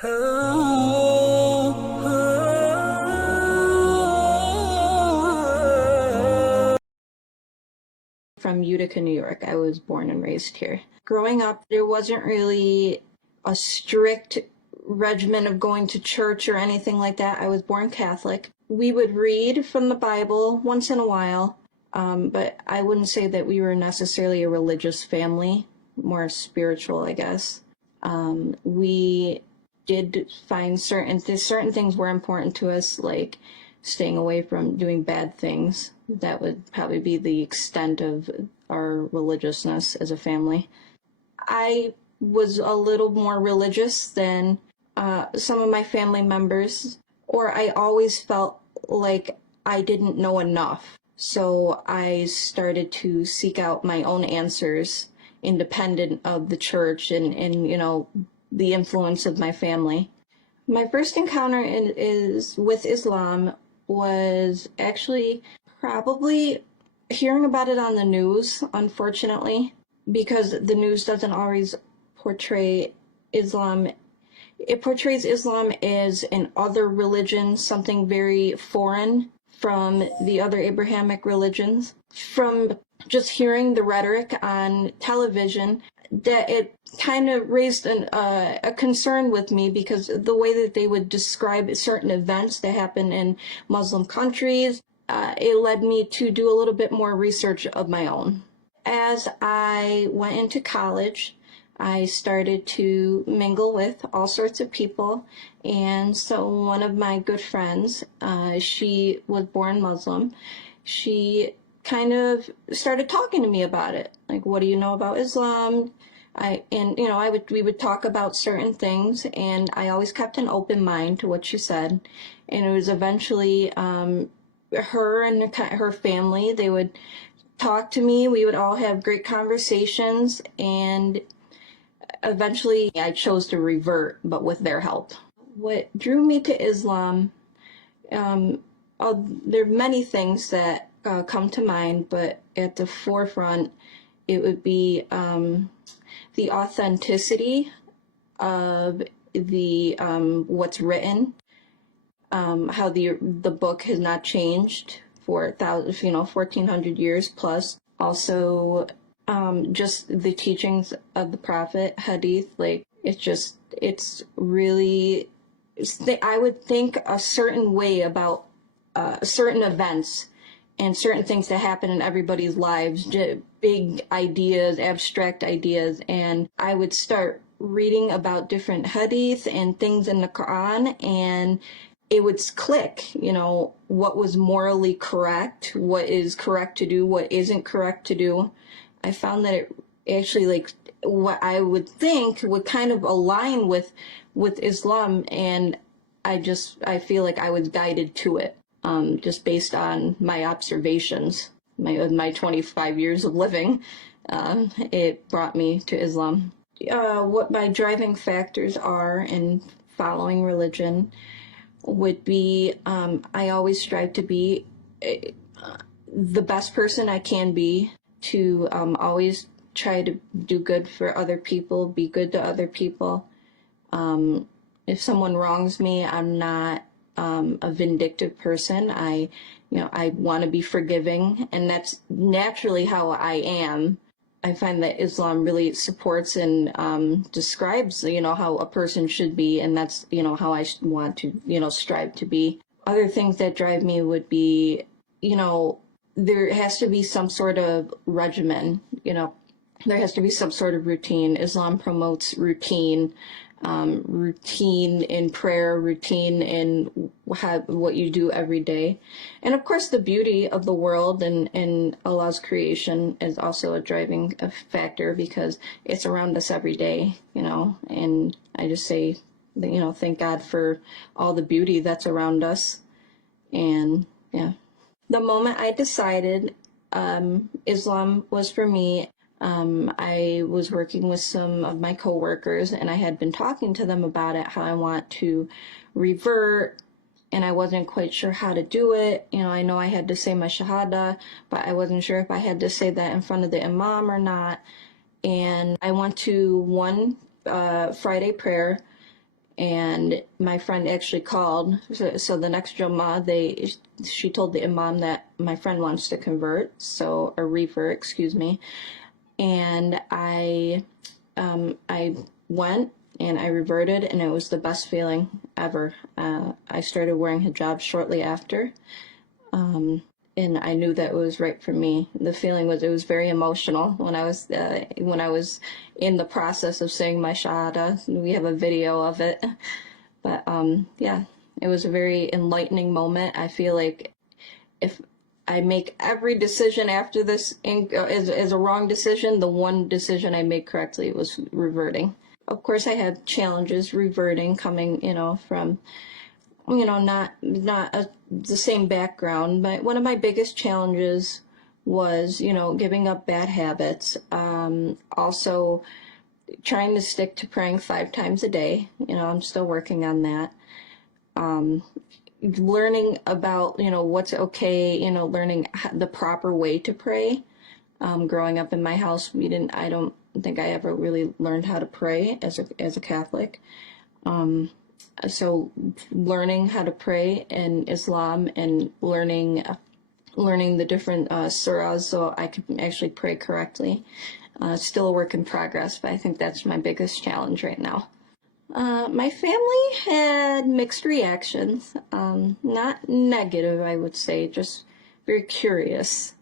From Utica, New York. I was born and raised here. Growing up, there wasn't really a strict regimen of going to church or anything like that. I was born Catholic. We would read from the Bible once in a while, but I wouldn't say that we were necessarily a religious family, more spiritual, I guess. We did find certain things were important to us, like staying away from doing bad things. That would probably be the extent of our religiousness as a family. I was a little more religious than some of my family members, or I always felt like I didn't know enough. So I started to seek out my own answers independent of the church and the influence of my family. My first encounter with Islam was actually probably hearing about it on the news, unfortunately, because the news doesn't always portray Islam. It portrays Islam as an other religion, something very foreign from the other Abrahamic religions. From just hearing the rhetoric on television, that it kind of raised a concern with me, because the way that they would describe certain events that happen in Muslim countries, it led me to do a little bit more research of my own. As I went into college, I started to mingle with all sorts of people, and so one of my good friends, she was born Muslim, she kind of started talking to me about it. Like, what do you know about Islam? We would talk about certain things, and I always kept an open mind to what she said. And it was eventually her and her family, they would talk to me. We would all have great conversations, and eventually I chose to revert, but with their help. What drew me to Islam, there are many things that come to mind, but at the forefront, it would be the authenticity of the what's written, how the book has not changed for 1,400 years plus. Also, just the teachings of the Prophet, Hadith, like it's really, I would think a certain way about certain events and certain things that happen in everybody's lives, big ideas, abstract ideas, and I would start reading about different hadith and things in the Quran, and it would click, what was morally correct, what is correct to do, what isn't correct to do. I found that it actually, like, what I would think would kind of align with Islam, and I feel like I was guided to it. Just based on my observations, my 25 years of living, it brought me to Islam. What my driving factors are in following religion would be, I always strive to be the best person I can be, to always try to do good for other people, be good to other people. If someone wrongs me, I'm not a vindictive person. I want to be forgiving, and that's naturally how I am. I find that Islam really supports and describes, how a person should be, and that's, how I want to, strive to be. Other things that drive me would be, there has to be some sort of regimen, there has to be some sort of routine. Islam promotes routine. Routine in prayer, routine in what you do every day. And of course, the beauty of the world and Allah's creation is also a driving factor, because it's around us every day, and I just say, thank God for all the beauty that's around us. And yeah, the moment I decided Islam was for me, I was working with some of my coworkers, and I had been talking to them about it, how I want to revert, and I wasn't quite sure how to do it. I know I had to say my shahada, but I wasn't sure if I had to say that in front of the imam or not. And I went to one Friday prayer, And my friend actually called. So the next Jummah, she told the imam that my friend wants to convert, or revert, excuse me. And I went and I reverted, and it was the best feeling ever. I started wearing hijab shortly after, and I knew that it was right for me. The feeling was, it was very emotional when I was in the process of saying my shahada. We have a video of it, but yeah, it was a very enlightening moment. I feel like if I make every decision after this as a wrong decision, the one decision I made correctly was reverting. Of course, I had challenges reverting, coming, from, not the same background. But one of my biggest challenges was, giving up bad habits. Also, trying to stick to praying 5 times a day. I'm still working on that. Learning about, what's okay, learning the proper way to pray. Growing up in my house, I don't think I ever really learned how to pray as a Catholic. So learning how to pray in Islam and learning the different surahs so I could actually pray correctly. Still a work in progress, but I think that's my biggest challenge right now. My family had mixed reactions, not negative, I would say, just very curious.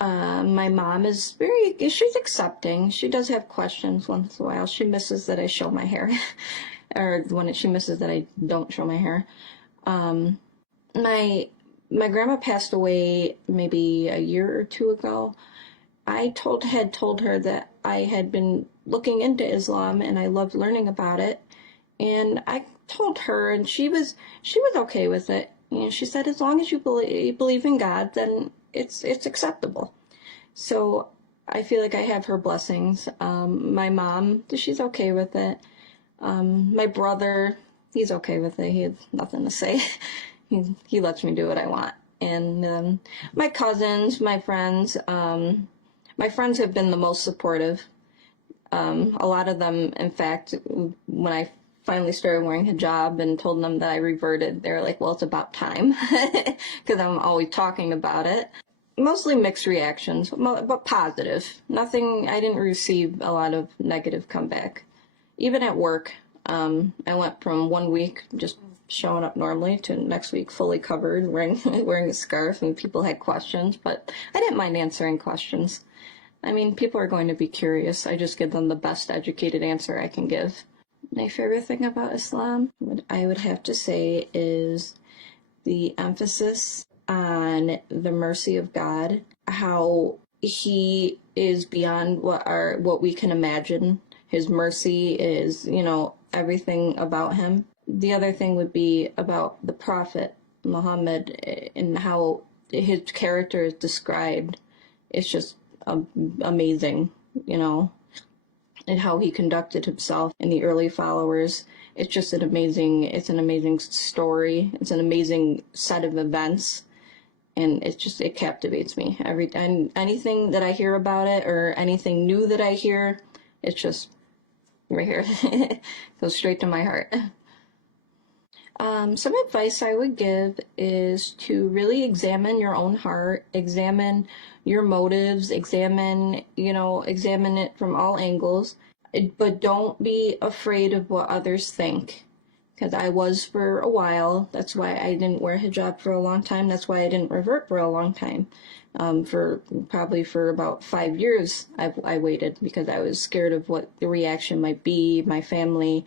My mom is she's accepting. She does have questions once in a while. She misses that I show my hair, or she misses that I don't show my hair. My grandma passed away maybe a year or 2 ago. I had told her that I had been looking into Islam and I loved learning about it, and I told her, and she was okay with it. She said, as long as you believe in God, then it's acceptable. So I feel like I have her blessings. My mom, she's okay with it. My brother, he's okay with it. He has nothing to say. He lets me do what I want. And my cousins, my friends have been the most supportive. A lot of them, in fact, when I finally started wearing hijab and told them that I reverted, they were like, well, it's about time, because I'm always talking about it. Mostly mixed reactions, but positive. I didn't receive a lot of negative comeback. Even at work, I went from 1 week just showing up normally to next week fully covered, wearing a scarf, and people had questions, but I didn't mind answering questions. I mean, people are going to be curious. I just give them the best educated answer I can give. My favorite thing about Islam, what I would have to say, is the emphasis on the mercy of God, how he is beyond what we can imagine. His mercy is, everything about him. The other thing would be about the Prophet Muhammad and how his character is described. It's just amazing, and how he conducted himself and the early followers. It's just an amazing story. It's an amazing set of events, and it captivates me. And anything that I hear about it, or anything new that I hear, it's just right here. Goes straight to my heart. Some advice I would give is to really examine your own heart, examine your motives, examine it from all angles, but don't be afraid of what others think. Because I was for a while. That's why I didn't wear hijab for a long time. That's why I didn't revert for a long time. For about 5 years, I waited, because I was scared of what the reaction might be, my family,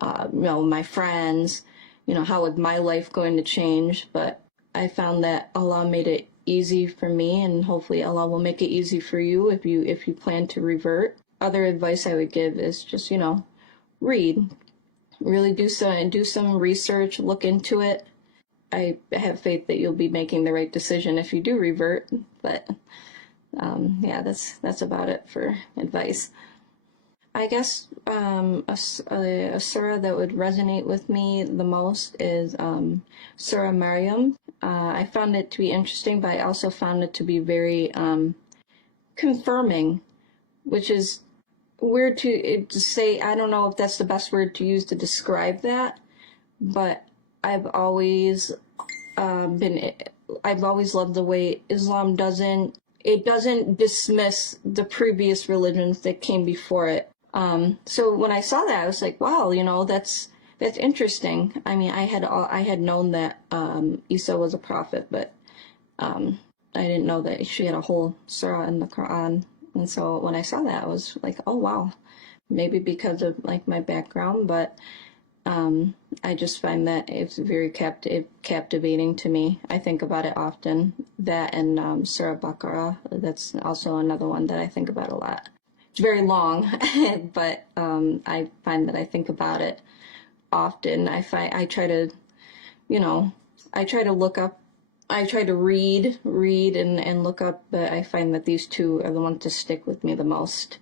my friends. How was my life going to change? But I found that Allah made it easy for me, and hopefully Allah will make it easy for you if you plan to revert. Other advice I would give is just, read. Really do some research, look into it. I have faith that you'll be making the right decision if you do revert. But yeah, that's about it for advice. I guess a surah that would resonate with me the most is Surah Maryam. I found it to be interesting, but I also found it to be very confirming, which is word to say, I don't know if that's the best word to use to describe that, but I've always I've always loved the way Islam doesn't dismiss the previous religions that came before it. So when I saw that, I was like, wow, that's interesting. I mean, I had known that Isa was a prophet, but I didn't know that she had a whole surah in the Quran. And so when I saw that, I was like, oh wow, maybe because of like my background, but I just find that it's very captivating to me. I think about it often. That and Surah Baqarah, that's also another one that I think about a lot. It's very long, but I find that I think about it often. I try to, you know, I try to look up, I try to read and look up, but I find that these two are the ones to stick with me the most.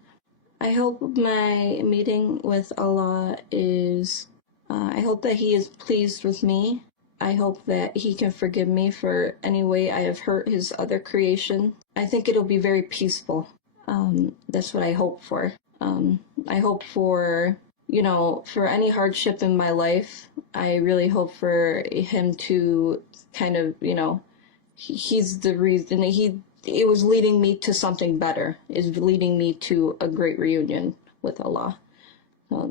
I hope my meeting with Allah is, I hope that He is pleased with me. I hope that He can forgive me for any way I have hurt His other creation. I think it'll be very peaceful. That's what I hope for. I hope for, for any hardship in my life, I really hope for Him to kind of, He's the reason it was leading me to something better, is leading me to a great reunion with Allah. So